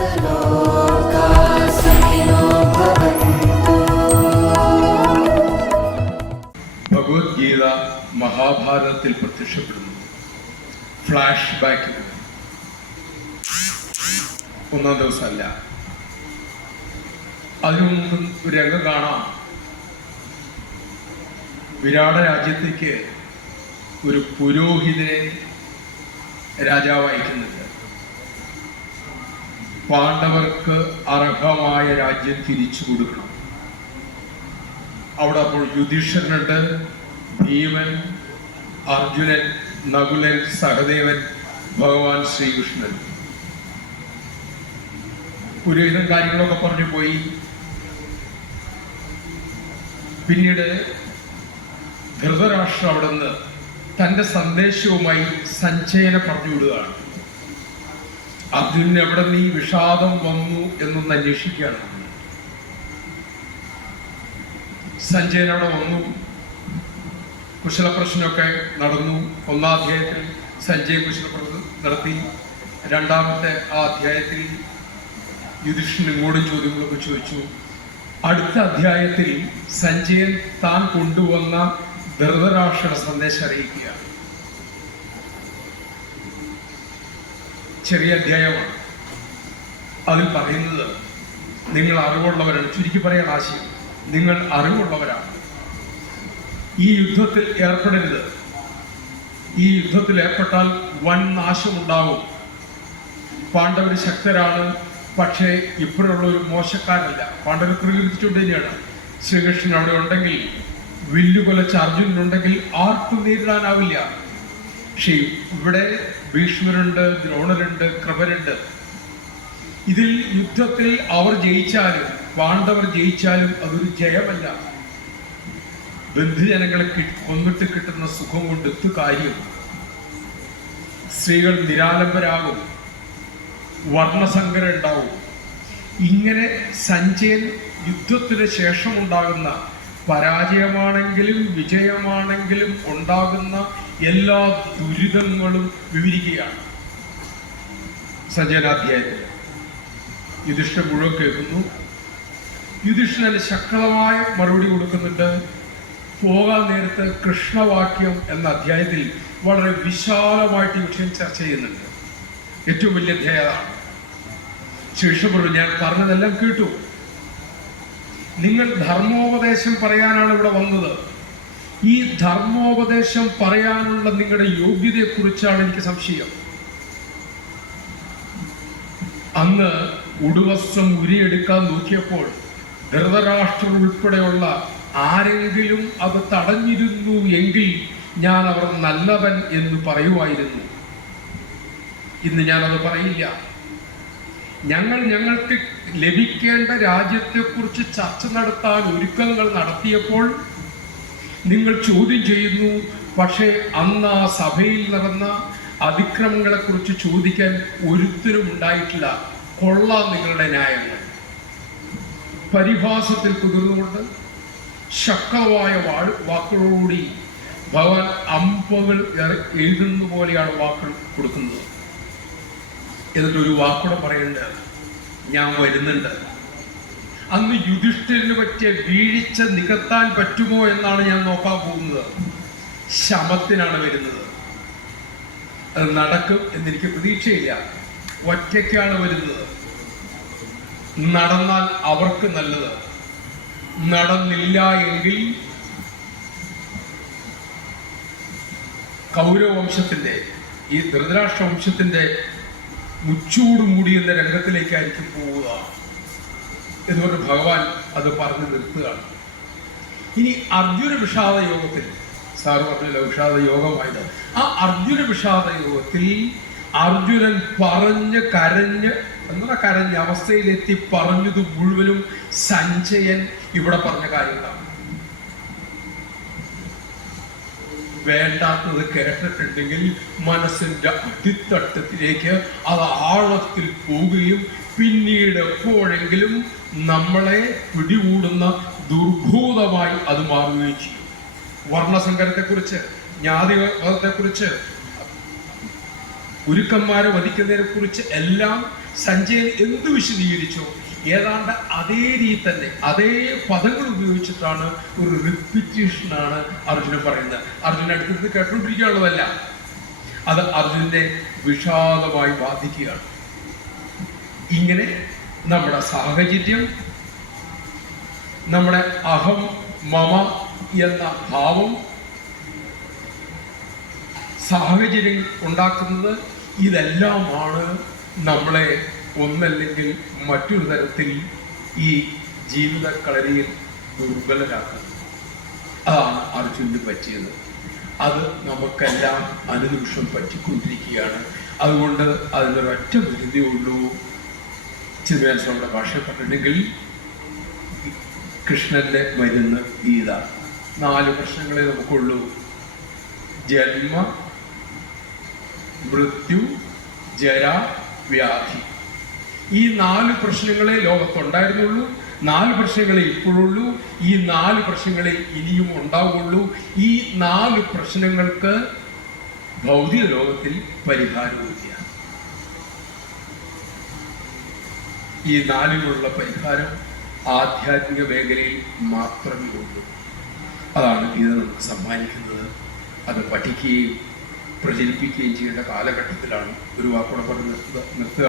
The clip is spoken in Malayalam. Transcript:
ഭഗവത്ഗീത മഹാഭാരതത്തിൽ പ്രത്യക്ഷപ്പെടുന്നു. ഫ്ലാഷ് ബാക്ക് ഒന്നാം ദിവസമല്ല. അതിനു മുമ്പ് ഒരു രംഗം കാണാം. വിരാട രാജ്യത്തേക്ക് ഒരു പുരോഹിതനെ രാജാവ് അയക്കുന്നുണ്ട്. പാണ്ഡവർക്ക് അർഹമായ രാജ്യം തിരിച്ചു കൊടുക്കണം. അവിടെ അപ്പോൾ യുധിഷ്ഠിരനുണ്ട് ഭീമൻ അർജുനൻ നകുലൻ സഹദേവൻ ഭഗവാൻ ശ്രീകൃഷ്ണൻ. പുരോഹിതൻ കാര്യങ്ങളൊക്കെ പറഞ്ഞു പോയി. പിന്നീട് ധൃതരാഷ്ട്രം അവിടെ നിന്ന് തന്റെ സന്ദേശവുമായി സഞ്ചയനെ പറഞ്ഞു വിടുകയാണ്. അർജുനൻ എവിടെ നീ വിഷാദം വന്നു എന്നൊന്ന് അന്വേഷിക്കുകയാണ്. സഞ്ജയൻ അവിടെ വന്നു. കുശല പ്രശ്നമൊക്കെ നടന്നു. ഒന്നാം അധ്യായത്തിൽ സഞ്ജയ് കുശലപ്രശ്നം നടത്തി. രണ്ടാമത്തെ ആ അധ്യായത്തിൽ യുധിഷ്ഠിരൻ ഇങ്ങോട്ടും ചോദ്യങ്ങളൊക്കെ ചോദിച്ചു. അടുത്ത അധ്യായത്തിൽ സഞ്ജയൻ താൻ കൊണ്ടുവന്ന ധൃതരാഷ്ട്ര സന്ദേശം അറിയിക്കുക ചെറിയ അധ്യായമാണ്. അതിൽ പറയുന്നത് നിങ്ങൾ അറിവുള്ളവരാണ്. ചുരുക്കി പറയാൻ ആശയം നിങ്ങൾ അറിവുള്ളവരാണ്. ഈ യുദ്ധത്തിൽ ഏർപ്പെടരുത്. ഈ യുദ്ധത്തിൽ ഏർപ്പെട്ടാൽ വൻ നാശമുണ്ടാവും. പാണ്ഡവർ ശക്തരാണ് പക്ഷേ ഇപ്പോഴുള്ള ഒരു മോശക്കാരല്ല പാണ്ഡവർ പ്രകീർത്തിച്ചുകൊണ്ട് തന്നെയാണ്. ശ്രീകൃഷ്ണൻ അവിടെ ഉണ്ടെങ്കിൽ വില്ലുകൊലച്ച അർജുനുണ്ടെങ്കിൽ ആർക്കും നേരിടാനാവില്ല. പക്ഷേ ഇവിടെ ഭീഷ്മരുണ്ട് ദ്രോണരുണ്ട് കൃപരുണ്ട്. ഇതിൽ യുദ്ധത്തിൽ അവർ ജയിച്ചാലും പാണ്ഡവർ ജയിച്ചാലും അതൊരു ജയമല്ല. ബന്ധുജനങ്ങളെ കൊന്നിട്ട് കിട്ടുന്ന സുഖം കൊണ്ട് എത്തു കാര്യം? സ്ത്രീകൾ നിരാലംബരാകും. വർണസങ്കരം ഉണ്ടാവും. ഇങ്ങനെ സഞ്ജയൻ യുദ്ധത്തിന് ശേഷം ഉണ്ടാകുന്ന പരാജയമാണെങ്കിലും വിജയമാണെങ്കിലും ഉണ്ടാകുന്ന എല്ലാ ദുരിതങ്ങളും വിവരിക്കുകയാണ്. സജ്ജനാധ്യായത്തിൽ. യുധിഷ്ഠ മുഴുവൻ കേൾക്കുന്നു. യുധിഷ്ഠന് ശക്തമായ മറുപടി കൊടുക്കുന്നുണ്ട്. പോകാൻ നേരത്ത് കൃഷ്ണവാക്യം എന്ന അധ്യായത്തിൽ വളരെ വിശാലമായിട്ട് വിഷയം ചർച്ച ചെയ്യുന്നുണ്ട്. ഏറ്റവും വലിയ അധ്യായം അതാണ്. പറഞ്ഞു ഞാൻ പറഞ്ഞതെല്ലാം കേട്ടു. നിങ്ങൾ ധർമ്മോപദേശം പറയാനാണ് ഇവിടെ വന്നത്. ഈ ധർമ്മോപദേശം പറയാനുള്ള നിങ്ങളുടെ യോഗ്യതയെക്കുറിച്ചാണ് എനിക്ക് സംശയം. അന്ന് ഉടുവസ്ത്രം ഉരിയെടുക്കാൻ നോക്കിയപ്പോൾ ധൃതരാഷ്ട്രം ഉൾപ്പെടെയുള്ള ആരെങ്കിലും അത് തടഞ്ഞിരുന്നു എങ്കിൽ ഞാൻ അവർ നല്ലവൻ എന്ന് പറയുമായിരുന്നു. ഇന്ന് ഞാനത് പറയില്ല. ഞങ്ങൾ ഞങ്ങൾക്ക് ലഭിക്കേണ്ട രാജ്യത്തെക്കുറിച്ച് ചർച്ച നടത്താൻ ഒരുക്കങ്ങൾ നടത്തിയപ്പോൾ നിങ്ങൾ ചോദ്യം ചെയ്യുന്നു. പക്ഷേ അന്ന് ആ സഭയിൽ നടന്ന അതിക്രമങ്ങളെക്കുറിച്ച് ചോദിക്കാൻ ഒരുത്തരും ഉണ്ടായിട്ടില്ല. കൊള്ളാം നിങ്ങളുടെ ന്യായങ്ങൾ. പരിഭാസത്തിൽ കുതിർന്നുകൊണ്ട് ശക്തമായ വാക്കുകളോടുകൂടി ഭഗവാൻ അമ്പകൾ എഴുതുന്ന പോലെയാണ് വാക്കുകൾ കൊടുക്കുന്നത്. എന്നിട്ട് ഒരു വാക്കൂടെ പറയുന്നുണ്ട്. ഞാൻ വരുന്നുണ്ട്. അന്ന് യുധിഷ്ഠിരന് പറ്റിയ വീഴ്ച നികത്താൻ പറ്റുമോ എന്നാണ് ഞാൻ നോക്കാൻ പോകുന്നത്. ശമത്തിനാണ് വരുന്നത്. അത് നടക്കും എന്നെനിക്ക് പ്രതീക്ഷയില്ല. ഒറ്റയ്ക്കാണ് വരുന്നത്. നടന്നാൽ അവർക്ക് നല്ലത്. നടന്നില്ല എങ്കിൽ കൗരവ വംശത്തിന്റെ ഈ ധൃതരാഷ്ട്ര വംശത്തിന്റെ മുച്ചൂട് മൂടി എന്ന രംഗത്തിലേക്കായിരിക്കും പോവുക. എന്നുകൊണ്ട് ഭഗവാൻ അത് പറഞ്ഞു നിർത്തുകയാണ്. ഇനി അർജുന വിഷാദ യോഗത്തിൽ സാറ് പറഞ്ഞല്ലോ വിഷാദ യോഗമായത്. ആ അർജുന വിഷാദ യോഗത്തിൽ അർജുനൻ പറഞ്ഞ് കരഞ്ഞ് എന്താ കരഞ്ഞ? അവസ്ഥയിലെത്തി പറഞ്ഞത് മുഴുവനും സഞ്ജയൻ ഇവിടെ പറഞ്ഞ കാര്യങ്ങളാണ്. വേണ്ടാത്തത് കേട്ടിട്ടുണ്ടെങ്കിൽ മനസ്സിന്റെ അടിത്തട്ടത്തിലേക്ക് അത് ആഴത്തിൽ പോവുകയും പിന്നീട് എപ്പോഴെങ്കിലും നമ്മളെ പിടികൂടുന്ന ദുർഭൂതമായി അത് മാറുകയും ചെയ്യും. വർണസങ്കരത്തെക്കുറിച്ച് ജ്ഞാതിവാദത്തെക്കുറിച്ച് ഗുരുക്കന്മാരെ വധിക്കുന്നതിനെ കുറിച്ച് എല്ലാം സഞ്ജയൻ എന്ത് വിശദീകരിച്ചോ ഏതാണ്ട് അതേ രീതി തന്നെ അതേ പദങ്ങൾ ഉപയോഗിച്ചിട്ടാണ് ഒരു റിപ്പിറ്റേഷനാണ് അർജുനൻ പറയുന്നത്. അർജുനൻ അടുത്തത് കേട്ടുകൊണ്ടിരിക്കാനുള്ളതല്ല അത് അർജുനനെ വിഷാദമായി ബാധിക്കുകയാണ്. ഇങ്ങനെ നമ്മുടെ സാഹചര്യം നമ്മുടെ അഹം മമ എന്ന ഭാവം സാഹചര്യം ഉണ്ടാക്കുന്നത് ഇതെല്ലാമാണ് നമ്മളെ ഒന്നല്ലെങ്കിൽ മറ്റൊരു തരത്തിൽ ഈ ജീവിത കളരിയിൽ ദുർബലരാക്കുന്നത്. അതാണ് അർജുനന് പറ്റിയത്. അത് നമുക്കെല്ലാം അനുനിമിഷം പറ്റിക്കൊണ്ടിരിക്കുകയാണ്. അതുകൊണ്ട് അതിനൊരൊറ്റ പരിധിയേ ഉള്ളൂ ചിന്മയാൻ സ്വാമിയുടെ ഭാഷ പറഞ്ഞിട്ടുണ്ടെങ്കിൽ കൃഷ്ണന്റെ മരുന്ന് ഗീത. നാല് പ്രശ്നങ്ങളെ നമുക്കുള്ളൂ. ജന്മ മൃത്യു ജര വ്യാധി. ഈ നാല് പ്രശ്നങ്ങളെ ലോകത്തുണ്ടായിരുന്നുള്ളൂ. നാല് പ്രശ്നങ്ങളെ ഇപ്പോഴുള്ളൂ. ഈ നാല് പ്രശ്നങ്ങളെ ഇനിയും ഉണ്ടാവുള്ളൂ ഈ നാല് പ്രശ്നങ്ങൾക്ക് ഭൗതിക ലോകത്തിൽ പരിഹാരമില്ല ഈ നാലിനുള്ള പരിഹാരം ആധ്യാത്മിക മേഖലയിൽ മാത്രമേ ഉള്ളൂ. അതാണ് ഇത് നമുക്ക് സമ്മാനിക്കുന്നത്. അത് പഠിക്കുകയും പ്രചരിപ്പിക്കുകയും ചെയ്യേണ്ട കാലഘട്ടത്തിലാണ് ഒരു വാക്കോടെ പറഞ്ഞ് നിർത്തുക.